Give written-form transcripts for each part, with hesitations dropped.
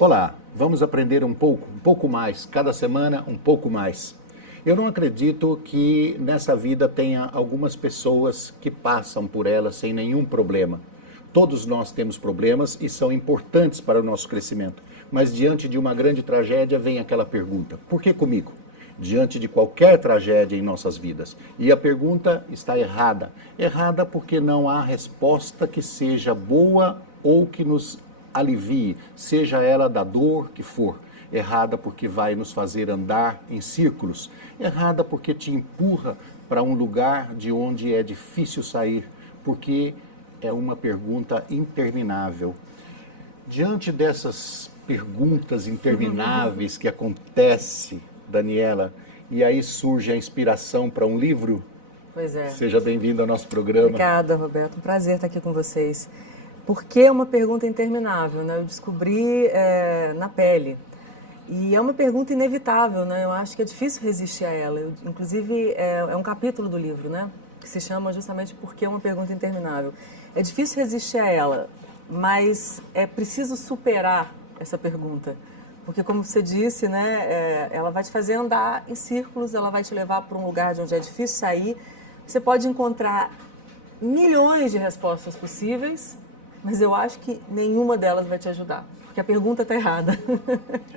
Olá, vamos aprender um pouco mais, cada semana um pouco mais. Eu não acredito que nessa vida tenha algumas pessoas que passam por ela sem nenhum problema. Todos nós temos problemas e são importantes para o nosso crescimento. Mas diante de uma grande tragédia vem aquela pergunta: por que comigo? Diante de qualquer tragédia em nossas vidas. E a pergunta está errada. Errada porque não há resposta que seja boa ou que nos alivie, seja ela da dor que for. Errada porque vai nos fazer andar em círculos. Errada porque te empurra para um lugar de onde é difícil sair, porque é uma pergunta interminável. Diante dessas perguntas intermináveis que acontece, Daniela, e aí surge a inspiração para um livro. Pois é. Seja bem-vindo ao nosso programa. Obrigada, Roberto. Um prazer estar aqui com vocês. Por que é uma pergunta interminável, né? Eu descobri na pele. E é uma pergunta inevitável, né? Eu acho que é difícil resistir a ela. Inclusive, é um capítulo do livro, né? Que se chama justamente Por que é uma pergunta interminável. É difícil resistir a ela, mas é preciso superar essa pergunta. Porque, como você disse, né? Ela vai te fazer andar em círculos, ela vai te levar para um lugar de onde é difícil sair. Você pode encontrar milhões de respostas possíveis, mas eu acho que nenhuma delas vai te ajudar, porque a pergunta está errada.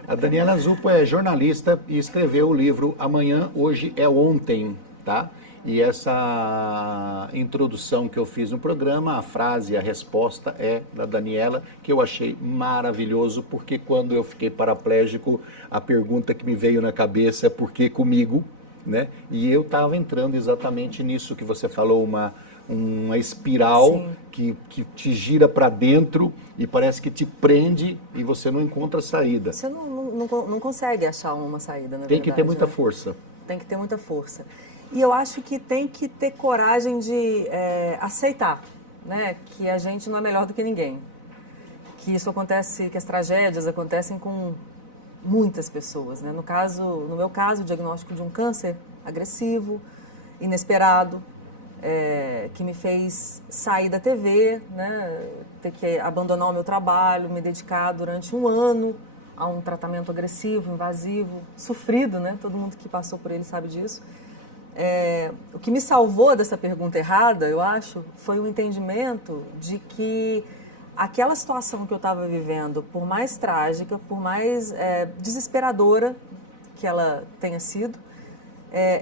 A Daniela Zupo é jornalista e escreveu o livro Amanhã, Hoje é Ontem, tá? E essa introdução que eu fiz no programa, a frase, a resposta é da Daniela, que eu achei maravilhoso, porque quando eu fiquei paraplégico, a pergunta que me veio na cabeça é por que comigo, né? E eu estava entrando exatamente nisso que você falou, uma espiral que te gira para dentro e parece que te prende e você não encontra saída. Você não consegue achar uma saída, na verdade. Tem que ter muita né? força. Tem que ter muita força. E eu acho que tem que ter coragem de aceitar, né, que a gente não é melhor do que ninguém. Que isso acontece, que as tragédias acontecem com muitas pessoas, né? No meu caso, o diagnóstico de um câncer agressivo, inesperado, que me fez sair da TV, né, ter que abandonar o meu trabalho, me dedicar durante um ano a um tratamento agressivo, invasivo, sofrido, né? Todo mundo que passou por ele sabe disso. O que me salvou dessa pergunta errada, eu acho, foi o entendimento de que aquela situação que eu estava vivendo, por mais trágica, por mais desesperadora que ela tenha sido,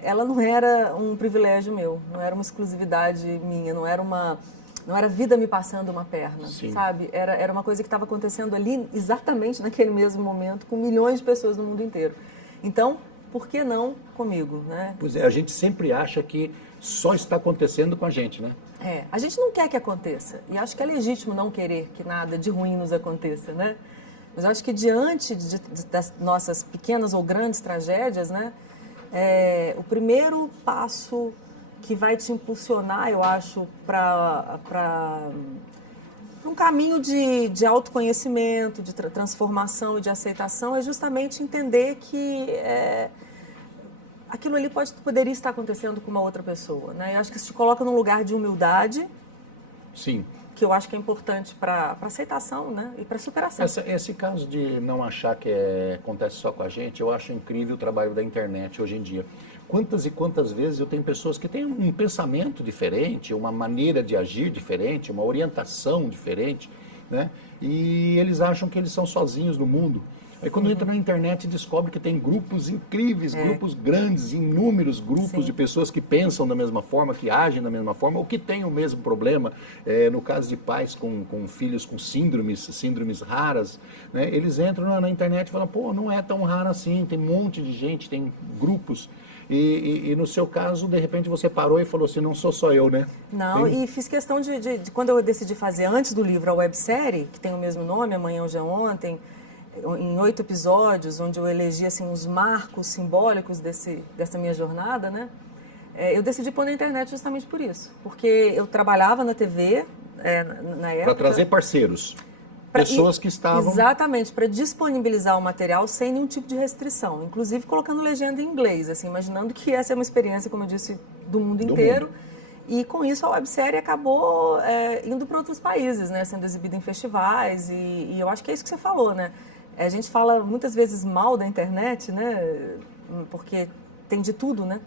ela não era um privilégio meu, não era uma exclusividade minha, não era a vida me passando uma perna, Sim. sabe? Era uma coisa que estava acontecendo ali exatamente naquele mesmo momento com milhões de pessoas no mundo inteiro. Então, por que não comigo, né? Pois é, a gente sempre acha que só está acontecendo com a gente, né? A gente não quer que aconteça, e acho que é legítimo não querer que nada de ruim nos aconteça, né? Mas eu acho que diante das nossas pequenas ou grandes tragédias, né? O primeiro passo que vai te impulsionar, eu acho, para um caminho de autoconhecimento, de transformação e de aceitação é justamente entender que aquilo ali poderia estar acontecendo com uma outra pessoa, né? Eu acho que isso te coloca num lugar de humildade. Sim. Que eu acho que é importante para aceitação, né? E para superação. Esse caso de não achar que acontece só com a gente, eu acho incrível o trabalho da internet hoje em dia. Quantas e quantas vezes eu tenho pessoas que têm um pensamento diferente, uma maneira de agir diferente, uma orientação diferente, né? E eles acham que eles são sozinhos no mundo. Aí quando entra na internet descobre que tem grupos incríveis, grupos grandes, inúmeros grupos de pessoas que pensam da mesma forma, que agem da mesma forma, ou que têm o mesmo problema. No caso de pais com filhos com síndromes raras, né? Eles entram na internet e falam, pô, não é tão raro assim, tem um monte de gente, tem grupos. E no seu caso, de repente você parou e falou assim, não sou só eu, né? Não, e fiz questão de quando eu decidi fazer antes do livro a websérie, que tem o mesmo nome, Amanhã, Hoje é Ontem, em 8 episódios, onde eu elegi assim, os marcos simbólicos dessa minha jornada, né? Eu decidi pôr na internet justamente por isso. Porque eu trabalhava na TV, na época... Para trazer parceiros, pessoas que estavam... Exatamente, para disponibilizar o material sem nenhum tipo de restrição. Inclusive colocando legenda em inglês, assim, imaginando que essa é uma experiência, como eu disse, do mundo inteiro. E com isso a websérie acabou indo para outros países, né? Sendo exibida em festivais. E eu acho que é isso que você falou, né? A gente fala muitas vezes mal da internet, né? Porque tem de tudo, né?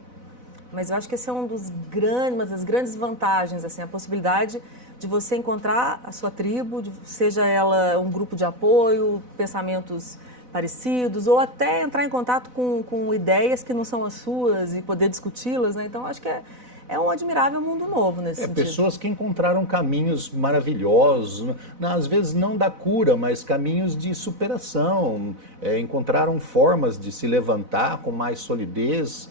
Mas eu acho que esse é uma das grandes vantagens, assim, a possibilidade de você encontrar a sua tribo, seja ela um grupo de apoio, pensamentos parecidos, ou até entrar em contato com ideias que não são as suas e poder discuti-las, né? Então, acho que é um admirável mundo novo nesse sentido. Pessoas que encontraram caminhos maravilhosos, às vezes não da cura, mas caminhos de superação, encontraram formas de se levantar com mais solidez,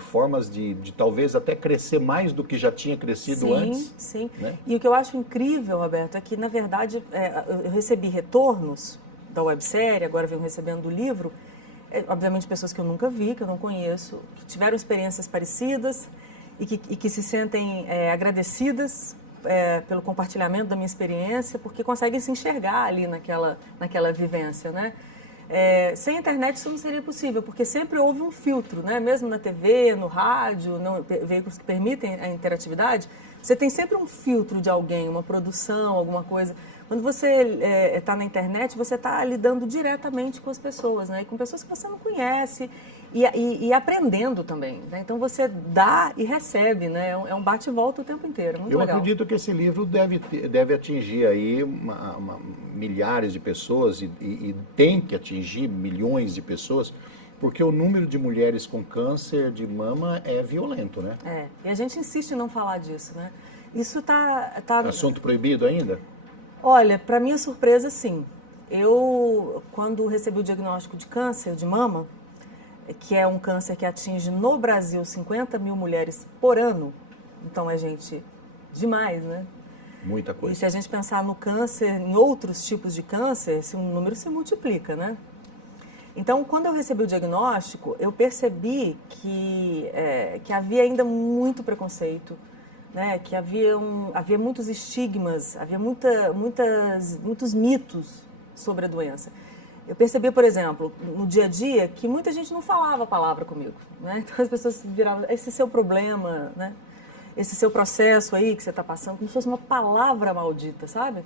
formas de talvez até crescer mais do que já tinha crescido antes. Sim, né? E o que eu acho incrível, Roberto, é que, na verdade, eu recebi retornos da websérie, agora venho recebendo do livro, obviamente pessoas que eu nunca vi, que eu não conheço, que tiveram experiências parecidas e que se sentem agradecidas pelo compartilhamento da minha experiência, porque conseguem se enxergar ali naquela vivência, né? Sem a internet isso não seria possível, porque sempre houve um filtro, né? Mesmo na TV, no rádio, veículos que permitem a interatividade, você tem sempre um filtro de alguém, uma produção, alguma coisa. Quando você está na internet, você está lidando diretamente com as pessoas, né? E com pessoas que você não conhece e aprendendo também, né? Então você dá e recebe, né? É um bate e volta o tempo inteiro, muito legal. Eu acredito que esse livro deve atingir aí milhares de pessoas e tem que atingir milhões de pessoas, porque o número de mulheres com câncer de mama é violento, né? E a gente insiste em não falar disso, né? Isso tá... Assunto proibido ainda? Olha, para minha surpresa, sim. Eu, quando recebi o diagnóstico de câncer de mama, que é um câncer que atinge no Brasil 50 mil mulheres por ano, então é gente demais, né? Muita coisa. E se a gente pensar no câncer, em outros tipos de câncer, esse número se multiplica, né? Então, quando eu recebi o diagnóstico, eu percebi que havia ainda muito preconceito, né? Que havia muitos estigmas, havia muitos mitos sobre a doença. Eu percebi, por exemplo, no dia a dia, que muita gente não falava a palavra comigo, né? Então as pessoas viravam, esse seu problema, né? Esse seu processo aí que você está passando, como se fosse uma palavra maldita, sabe?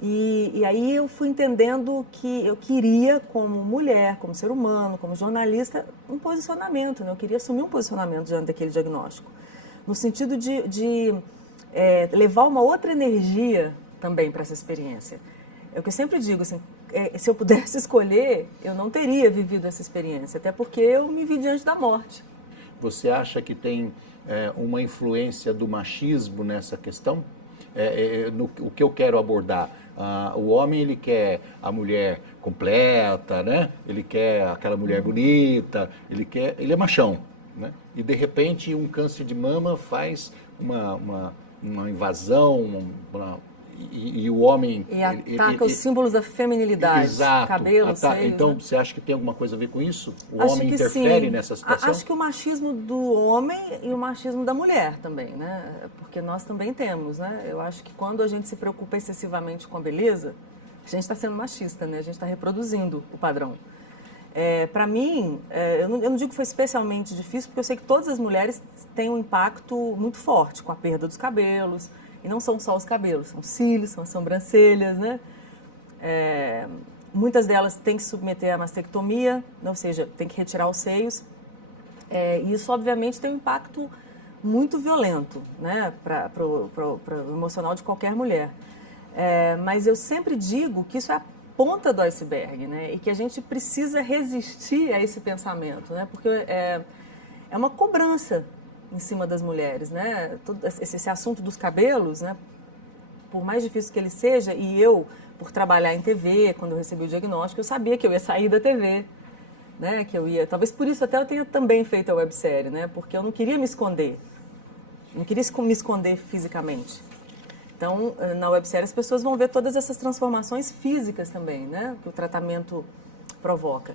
E aí eu fui entendendo que eu queria, como mulher, como ser humano, como jornalista, um posicionamento, né? Eu queria assumir um posicionamento diante daquele diagnóstico, no sentido de levar uma outra energia também para essa experiência. É o que eu sempre digo, assim, se eu pudesse escolher, eu não teria vivido essa experiência, até porque eu me vi diante da morte. Você acha que tem uma influência do machismo nessa questão? O que eu quero abordar? O homem, ele quer a mulher completa, né? Ele quer aquela mulher bonita, ele é machão, né? E de repente um câncer de mama faz uma invasão, e o homem... E ataca os símbolos da feminilidade. Exato. Cabelo, seios, então, né? Você acha que tem alguma coisa a ver com isso? O Acho homem que interfere sim. nessa situação? Acho que o machismo do homem e o machismo da mulher também, né? Porque nós também temos, né? Eu acho que quando a gente se preocupa excessivamente com a beleza, a gente está sendo machista, né? A gente está reproduzindo o padrão. Para mim, eu não digo que foi especialmente difícil, porque eu sei que todas as mulheres têm um impacto muito forte com a perda dos cabelos. E não são só os cabelos, são os cílios, são as sobrancelhas, né? Muitas delas têm que submeter à mastectomia, ou seja, tem que retirar os seios. E isso, obviamente, tem um impacto muito violento, né? Para o emocional de qualquer mulher. Mas eu sempre digo que isso é a ponta do iceberg, né? E que a gente precisa resistir a esse pensamento, né? Porque é uma cobrança em cima das mulheres, né? Todo esse assunto dos cabelos, né? Por mais difícil que ele seja, e eu, por trabalhar em TV, quando eu recebi o diagnóstico, eu sabia que eu ia sair da TV, né? Que eu ia, talvez por isso até eu tenha também feito a websérie, né? Porque eu não queria me esconder, não queria me esconder fisicamente. Então, na websérie as pessoas vão ver todas essas transformações físicas também, né? Que o tratamento provoca.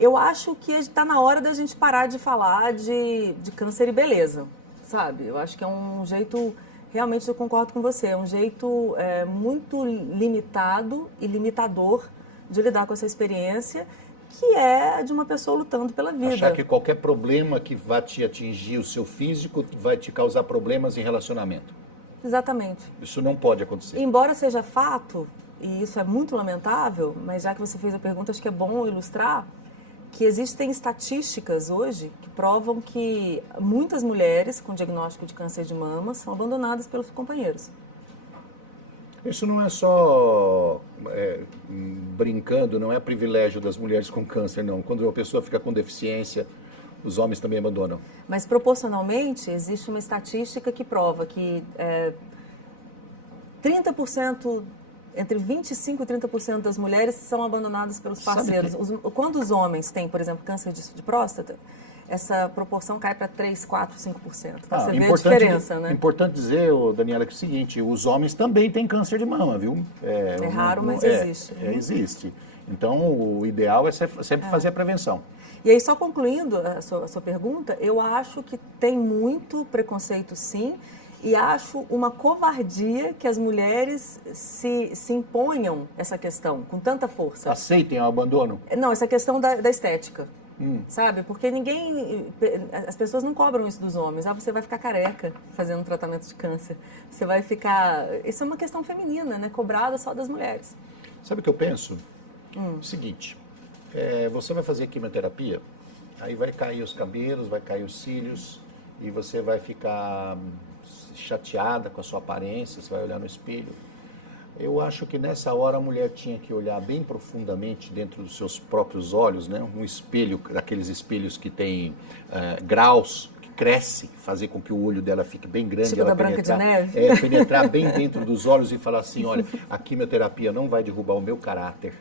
Eu acho que está na hora da gente parar de falar de câncer e beleza, sabe? Eu acho que é um jeito, realmente eu concordo com você, é um jeito muito limitado e limitador de lidar com essa experiência, que é de uma pessoa lutando pela vida. Achar que qualquer problema que vá te atingir o seu físico vai te causar problemas em relacionamento. Exatamente. Isso não pode acontecer. Embora seja fato, e isso é muito lamentável, mas já que você fez a pergunta, acho que é bom ilustrar que existem estatísticas hoje que provam que muitas mulheres com diagnóstico de câncer de mama são abandonadas pelos companheiros. Isso não é só brincando, não é privilégio das mulheres com câncer, não. Quando a pessoa fica com deficiência, os homens também abandonam. Mas proporcionalmente existe uma estatística que prova que 30%, entre 25% e 30% das mulheres são abandonadas pelos parceiros. Quando os homens têm, por exemplo, câncer de próstata, essa proporção cai para 3, 4, 5%. Então você vê a diferença, né? É importante dizer, Daniela, que é o seguinte, os homens também têm câncer de mama, viu? É raro, mas existe. Existe. Então, o ideal é sempre fazer a prevenção. E aí, só concluindo a sua pergunta, eu acho que tem muito preconceito, sim, e acho uma covardia que as mulheres se imponham essa questão com tanta força. Aceitem o abandono? Não, essa questão da estética, sabe? Porque as pessoas não cobram isso dos homens. Ah, você vai ficar careca fazendo um tratamento de câncer. Você vai ficar... Isso é uma questão feminina, né? Cobrada só das mulheres. Sabe o que eu penso? O seguinte, você vai fazer quimioterapia, aí vai cair os cabelos, vai cair os cílios, e você vai ficar chateada com a sua aparência, você vai olhar no espelho. Eu acho que nessa hora a mulher tinha que olhar bem profundamente dentro dos seus próprios olhos, né? Um espelho, daqueles espelhos que tem graus, que cresce, fazer com que o olho dela fique bem grande. Tipo ela da Branca de Neve. Penetrar bem dentro dos olhos e falar assim, olha, a quimioterapia não vai derrubar o meu caráter,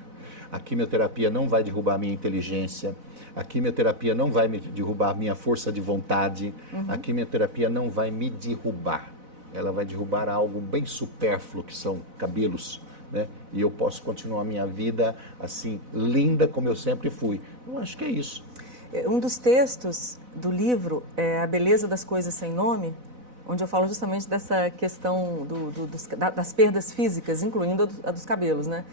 a quimioterapia não vai derrubar a minha inteligência, a quimioterapia não vai me derrubar a minha força de vontade, a quimioterapia não vai me derrubar. Ela vai derrubar algo bem supérfluo, que são cabelos, né? E eu posso continuar a minha vida assim, linda como eu sempre fui. Eu acho que é isso. Um dos textos do livro é A Beleza das Coisas Sem Nome, onde eu falo justamente dessa questão das perdas físicas, incluindo a dos cabelos, né?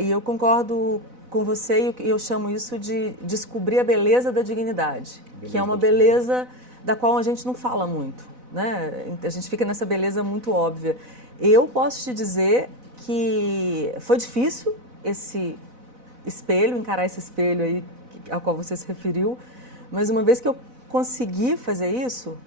E eu concordo com você e eu chamo isso de descobrir a beleza da dignidade, que é uma beleza da qual a gente não fala muito, né? A gente fica nessa beleza muito óbvia. Eu posso te dizer que foi difícil esse espelho, encarar esse espelho aí ao qual você se referiu, mas uma vez que eu consegui fazer isso,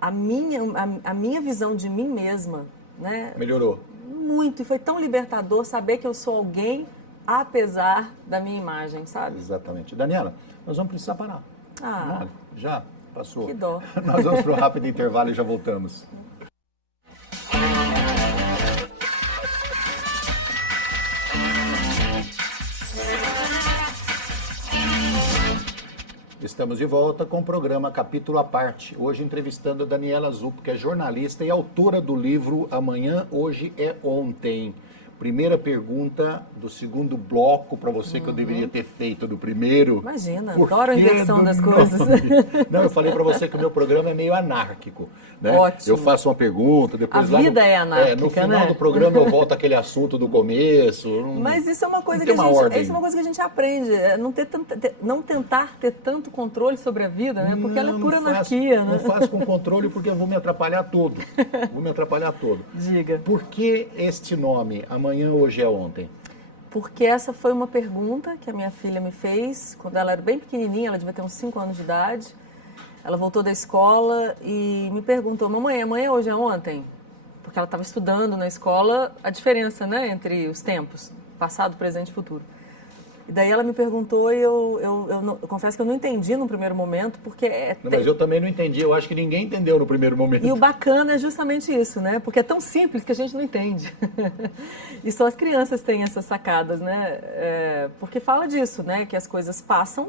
a minha visão de mim mesma, né? Melhorou. Muito, e foi tão libertador saber que eu sou alguém apesar da minha imagem, sabe? Exatamente. Daniela, nós vamos precisar parar. Já passou. Que dó. Nós vamos para o rápido intervalo e já voltamos. Estamos de volta com o programa Capítulo à Parte. Hoje entrevistando a Daniela Zup, que é jornalista e autora do livro Amanhã, Hoje é Ontem. Primeira pergunta do segundo bloco para você que eu deveria ter feito do primeiro. Imagina, adoro a inversão das coisas. Não, eu falei para você que o meu programa é meio anárquico, né? Ótimo. Eu faço uma pergunta, depois a vida é anárquica, no final né? do programa eu volto àquele assunto do começo. Mas isso é uma coisa isso é uma coisa que a gente aprende, não tentar ter tanto controle sobre a vida, né? Porque ela é pura anarquia, né? Não faço com controle porque eu vou me atrapalhar todo. Diga. Por que este nome, Amanhã, Hoje é Ontem? Porque essa foi uma pergunta que a minha filha me fez quando ela era bem pequenininha, ela devia ter uns 5 anos de idade. Ela voltou da escola e me perguntou, mamãe, amanhã, hoje é ontem? Porque ela estava estudando na escola a diferença, né, entre os tempos, passado, presente e futuro. E daí ela me perguntou e eu confesso que eu não entendi no primeiro momento, porque... Mas eu também não entendi, eu acho que ninguém entendeu no primeiro momento. E o bacana é justamente isso, né? Porque é tão simples que a gente não entende. E só as crianças têm essas sacadas, né? Porque fala disso, né? Que as coisas passam,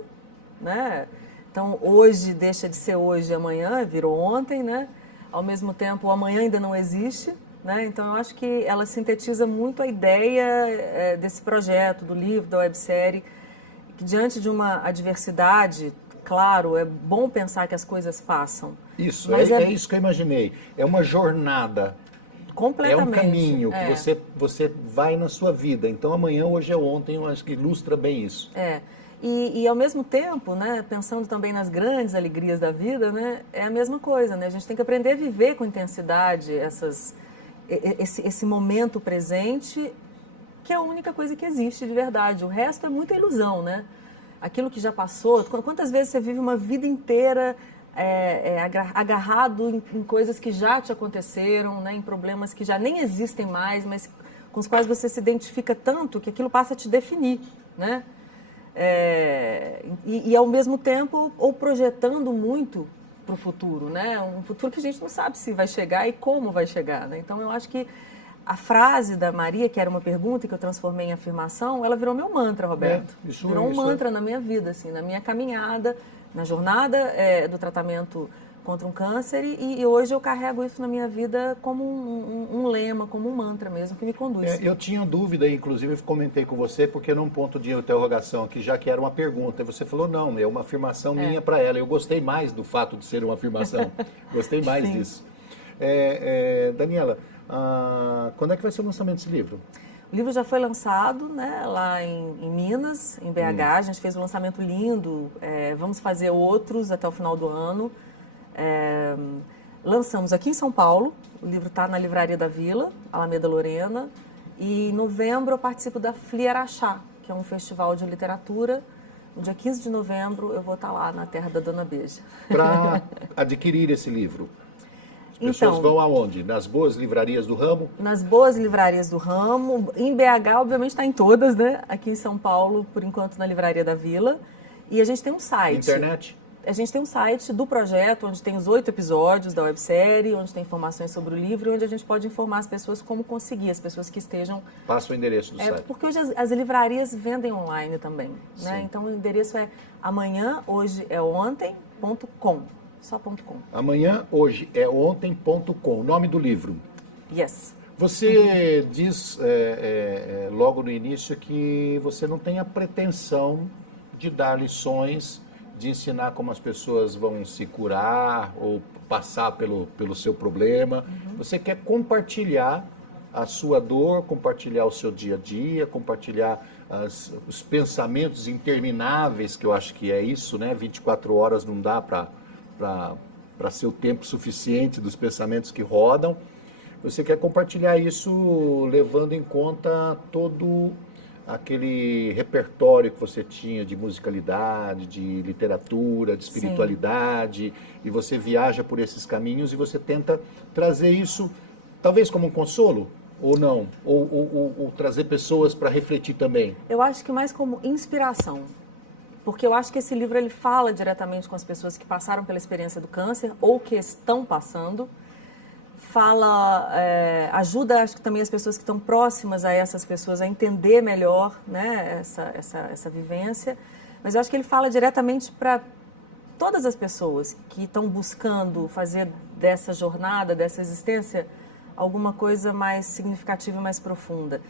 né? Então, hoje deixa de ser hoje e amanhã, virou ontem, né? Ao mesmo tempo, o amanhã ainda não existe, né? Então, eu acho que ela sintetiza muito a ideia desse projeto, do livro, da websérie, que diante de uma adversidade, claro, é bom pensar que as coisas passam. Isso, mas é isso que eu imaginei. É uma jornada. Completamente. É um caminho que você vai na sua vida. Então, amanhã, hoje é ontem, eu acho que ilustra bem isso. E ao mesmo tempo, né, pensando também nas grandes alegrias da vida, né, é a mesma coisa, né? A gente tem que aprender a viver com intensidade esse momento presente que é a única coisa que existe de verdade. O resto é muita ilusão, né? Aquilo que já passou. Quantas vezes você vive uma vida inteira agarrado em coisas que já te aconteceram, né? Em problemas que já nem existem mais, mas com os quais você se identifica tanto que aquilo passa a te definir, né? E ao mesmo tempo, ou projetando muito para o futuro, né? Um futuro que a gente não sabe se vai chegar e como vai chegar, né? Então, eu acho que a frase da Maria, que era uma pergunta que eu transformei em afirmação, ela virou meu mantra, Roberto. Virou um mantra na minha vida, assim, na minha caminhada, na jornada do tratamento contra um câncer, e hoje eu carrego isso na minha vida como um lema, como um mantra mesmo, que me conduz. Eu tinha dúvida, inclusive comentei com você, porque num ponto de interrogação aqui, já que era uma pergunta, e você falou, não, é uma afirmação minha para ela. Eu gostei mais do fato de ser uma afirmação, gostei mais disso. Daniela, quando é que vai ser o lançamento desse livro? O livro já foi lançado, né, lá em Minas, em BH, a gente fez um lançamento lindo, vamos fazer outros até o final do ano. Lançamos aqui em São Paulo, o livro está na Livraria da Vila, Alameda Lorena, e em novembro eu participo da Fliaraxá, que é um festival de literatura. No dia 15 de novembro eu vou estar lá na terra da Dona Beija. Para adquirir esse livro, as pessoas vão aonde? Nas boas livrarias do ramo? Nas boas livrarias do ramo. Em BH, obviamente, está em todas, né? Aqui em São Paulo, por enquanto, na Livraria da Vila. E a gente tem um site. Internet? A gente tem um site do projeto, onde tem os 8 episódios da websérie, onde tem informações sobre o livro, onde a gente pode informar as pessoas como conseguir, as pessoas que estejam... Passa o endereço do site. Porque hoje as livrarias vendem online também, né? Então o endereço é amanhãhojeeontem.com, só .com. Amanhãhojeeontem.com, nome do livro. Yes. Você diz logo no início que você não tem a pretensão de dar lições, de ensinar como as pessoas vão se curar ou passar pelo seu problema. Você quer compartilhar a sua dor, compartilhar o seu dia a dia, compartilhar os pensamentos intermináveis, que eu acho que é isso, né? 24 horas não dá para ser o tempo suficiente dos pensamentos que rodam. Você quer compartilhar isso levando em conta todo aquele repertório que você tinha de musicalidade, de literatura, de espiritualidade, e você viaja por esses caminhos e você tenta trazer isso, talvez como um consolo, ou não? Ou trazer pessoas para refletir também? Eu acho que mais como inspiração, porque eu acho que esse livro ele fala diretamente com as pessoas que passaram pela experiência do câncer ou que estão passando. Ajuda, acho que também as pessoas que estão próximas a essas pessoas a entender melhor, né, essa vivência. Mas eu acho que ele fala diretamente para todas as pessoas que estão buscando fazer dessa jornada, dessa existência, alguma coisa mais significativa, mais profunda.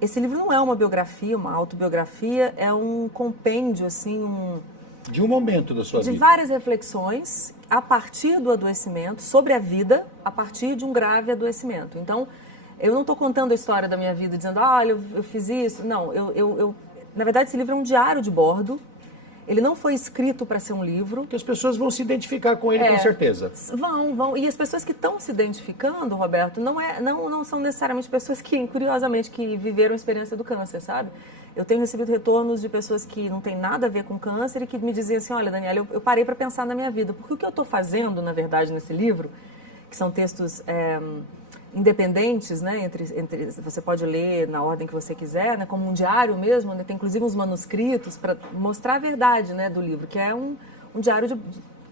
Esse livro não é uma biografia, uma autobiografia, é um compêndio, assim, de um momento da sua vida. De várias reflexões a partir do adoecimento, sobre a vida, a partir de um grave adoecimento. Então, eu não estou contando a história da minha vida, dizendo, olha, eu fiz isso. Não, na verdade, esse livro é um diário de bordo. Ele não foi escrito para ser um livro. Que as pessoas vão se identificar com ele, com certeza. Vão. E as pessoas que estão se identificando, Roberto, não são necessariamente pessoas que, curiosamente, que viveram a experiência do câncer, sabe? Eu tenho recebido retornos de pessoas que não têm nada a ver com câncer e que me diziam assim, olha, Daniela, eu parei para pensar na minha vida. Porque o que eu estou fazendo, na verdade, nesse livro, que são textos independentes, né? Você pode ler na ordem que você quiser, né? Como um diário mesmo, né? Tem inclusive uns manuscritos para mostrar a verdade, né, do livro, que é um diário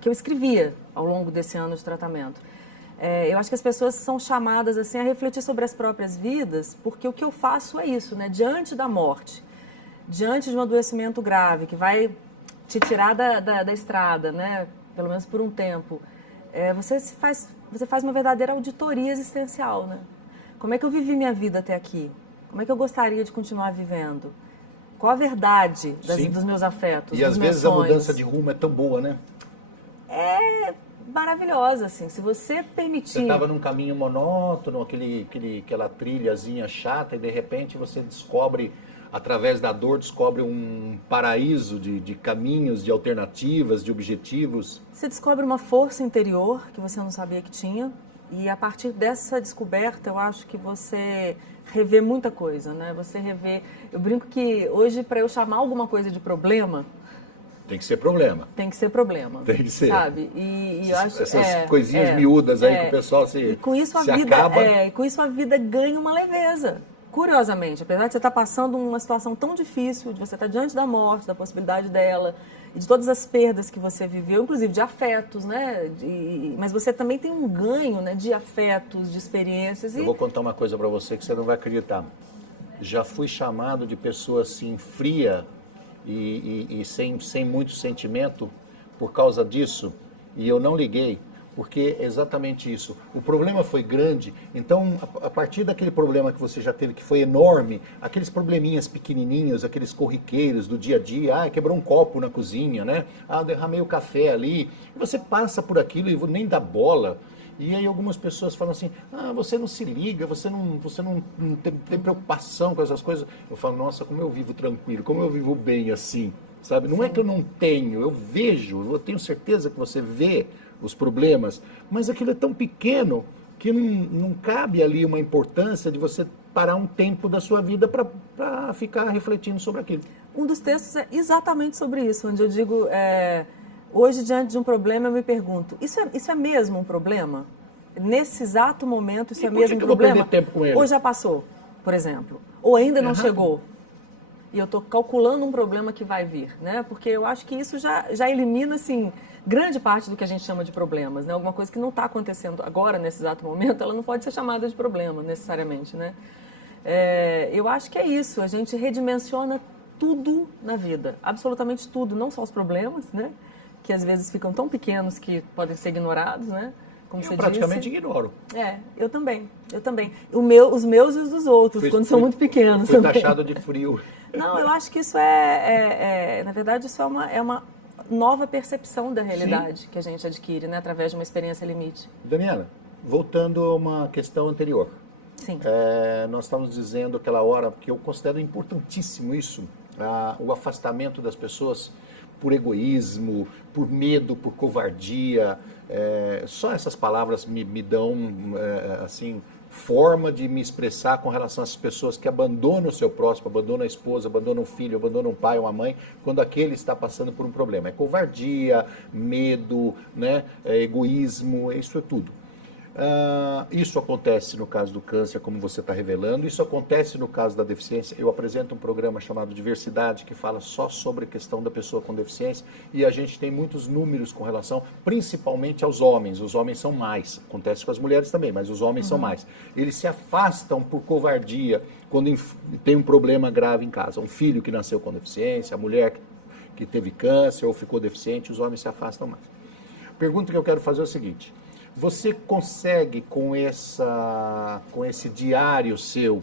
que eu escrevia ao longo desse ano de tratamento. Eu acho que as pessoas são chamadas assim, a refletir sobre as próprias vidas, porque o que eu faço é isso, né? Diante da morte, diante de um adoecimento grave que vai te tirar da estrada, né? Pelo menos por um tempo, você faz uma verdadeira auditoria existencial, né? Como é que eu vivi minha vida até aqui? Como é que eu gostaria de continuar vivendo? Qual a verdade dos meus afetos, e dos às meus vezes sonhos? A mudança de rumo é tão boa, né? É maravilhosa, assim, se você permitir... Você estava num caminho monótono, aquela trilhazinha chata, e de repente você descobre, através da dor, descobre um paraíso de caminhos, de alternativas, de objetivos. Você descobre uma força interior que você não sabia que tinha, E a partir dessa descoberta, eu acho que você revê muita coisa, né? Você revê... Eu brinco que hoje, para eu chamar alguma coisa de problema... Tem que ser problema. Tem que ser problema. Tem que ser. Sabe? E eu acho... Essas coisinhas miúdas aí que o pessoal se com isso a se vida, acaba. e com isso a vida ganha uma leveza. Curiosamente, apesar de você estar passando uma situação tão difícil, de você estar diante da morte, da possibilidade dela, e de todas as perdas que você viveu, inclusive de afetos, né? Mas você também tem um ganho, né? De afetos, de experiências. Eu vou contar uma coisa para você que você não vai acreditar. Já fui chamado de pessoa assim fria e sem muito sentimento por causa disso, e eu não liguei. Porque é exatamente isso. O problema foi grande, então a partir daquele problema que você já teve, que foi enorme, aqueles probleminhas pequenininhos, aqueles corriqueiros do dia a dia, quebrou um copo na cozinha, né? Derramei o café ali. E você passa por aquilo e nem dá bola. E aí algumas pessoas falam assim, você não se liga, você não tem preocupação com essas coisas. Eu falo, nossa, como eu vivo tranquilo, como eu vivo bem assim, sabe? Não é que eu não tenho, eu vejo, eu tenho certeza que você vê os problemas, mas aquilo é tão pequeno que não cabe ali uma importância de você parar um tempo da sua vida para ficar refletindo sobre aquilo. Um dos textos é exatamente sobre isso, onde eu digo, hoje diante de um problema eu me pergunto, isso é mesmo um problema? Nesse exato momento isso é mesmo um problema? Eu vou perder tempo com ele? Ou já passou, por exemplo, ou ainda não chegou? E eu estou calculando um problema que vai vir, né? Porque eu acho que isso já elimina, assim, grande parte do que a gente chama de problemas, né? Alguma coisa que não está acontecendo agora, nesse exato momento, ela não pode ser chamada de problema, necessariamente, né? Eu acho que é isso, a gente redimensiona tudo na vida, absolutamente tudo, não só os problemas, né? Que às vezes ficam tão pequenos que podem ser ignorados, né? Como você praticamente disse. ignoro. Eu também. Os meus e os dos outros, quando são muito pequenos. Fui taxado de frio. Não, eu acho que isso na verdade, isso é uma nova percepção da realidade. Sim. Que a gente adquire, né, através de uma experiência limite. Daniela, voltando a uma questão anterior. Sim. Nós estávamos dizendo aquela hora, que eu considero importantíssimo isso, o afastamento das pessoas por egoísmo, por medo, por covardia. Só essas palavras me dão, assim, forma de me expressar com relação às pessoas que abandonam o seu próximo, abandonam a esposa, abandonam o filho, abandonam um pai, uma mãe, quando aquele está passando por um problema. É covardia, medo, né? Egoísmo, isso é tudo. Isso acontece no caso do câncer, como você está revelando, isso acontece no caso da deficiência. Eu apresento um programa chamado Diversidade, que fala só sobre a questão da pessoa com deficiência, e a gente tem muitos números com relação, principalmente aos homens. Os homens são mais, acontece com as mulheres também, mas os homens são mais. Eles se afastam por covardia quando tem um problema grave em casa. Um filho que nasceu com deficiência, a mulher que teve câncer ou ficou deficiente, os homens se afastam mais. A pergunta que eu quero fazer é o seguinte: você consegue, com esse diário seu,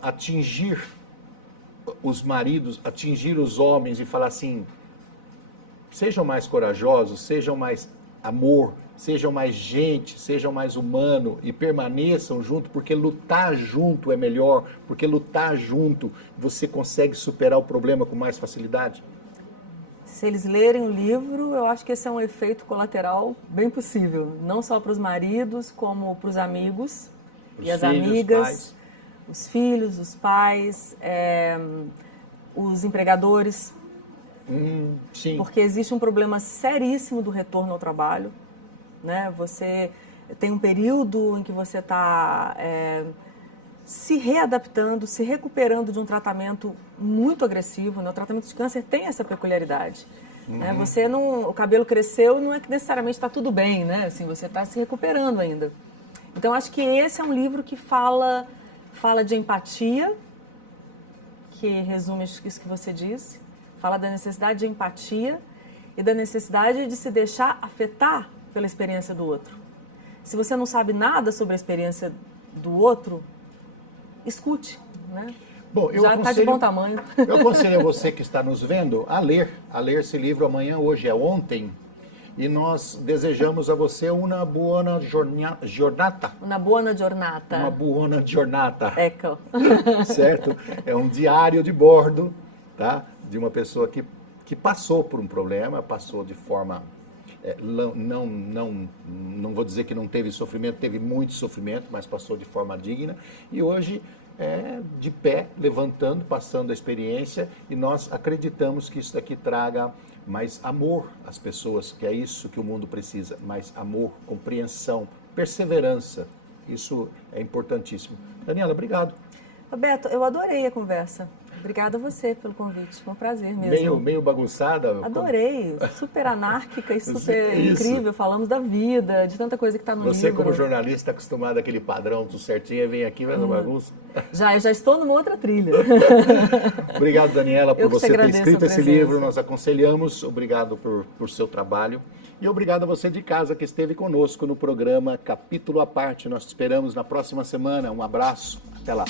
atingir os maridos, atingir os homens e falar assim, sejam mais corajosos, sejam mais amor, sejam mais gente, sejam mais humano e permaneçam junto, porque lutar junto é melhor, porque lutar junto você consegue superar o problema com mais facilidade? Se eles lerem o livro, eu acho que esse é um efeito colateral bem possível. Não só para os maridos, como para os amigos e as amigas, os filhos, os pais, os empregadores. Sim. Porque existe um problema seríssimo do retorno ao trabalho, né? Você tem um período em que você está se readaptando, se recuperando de um tratamento muito agressivo, né? O tratamento de câncer tem essa peculiaridade. Né? O cabelo cresceu, não é que necessariamente está tudo bem, né? Assim, você está se recuperando ainda. Então, acho que esse é um livro que fala de empatia, que resume isso que você disse, fala da necessidade de empatia e da necessidade de se deixar afetar pela experiência do outro. Se você não sabe nada sobre a experiência do outro, escute, né? Bom, já está de bom tamanho. Eu aconselho a você que está nos vendo a ler esse livro amanhã, hoje é ontem, e nós desejamos a você uma buona giornata. Uma buona giornata. Uma buona giornata. Ecco. Certo? É um diário de bordo, tá? De uma pessoa que passou por um problema, passou de forma não vou dizer que não teve sofrimento, teve muito sofrimento, mas passou de forma digna. E hoje de pé, levantando, passando a experiência, e nós acreditamos que isso daqui traga mais amor às pessoas, que é isso que o mundo precisa, mais amor, compreensão, perseverança. Isso é importantíssimo. Daniela, obrigado. Roberto, eu adorei a conversa. Obrigada a você pelo convite, foi um prazer mesmo. Meio bagunçada? Adorei, super anárquica e super incrível. Falamos da vida, de tanta coisa que está no livro. Você, como jornalista, está acostumado àquele padrão, tudo certinho, vem aqui, vai na bagunça. Eu já estou numa outra trilha. Obrigado, Daniela, por você ter escrito esse livro. Nós aconselhamos. Obrigado por seu trabalho. E obrigado a você de casa que esteve conosco no programa Capítulo à Parte. Nós te esperamos na próxima semana. Um abraço. Até lá.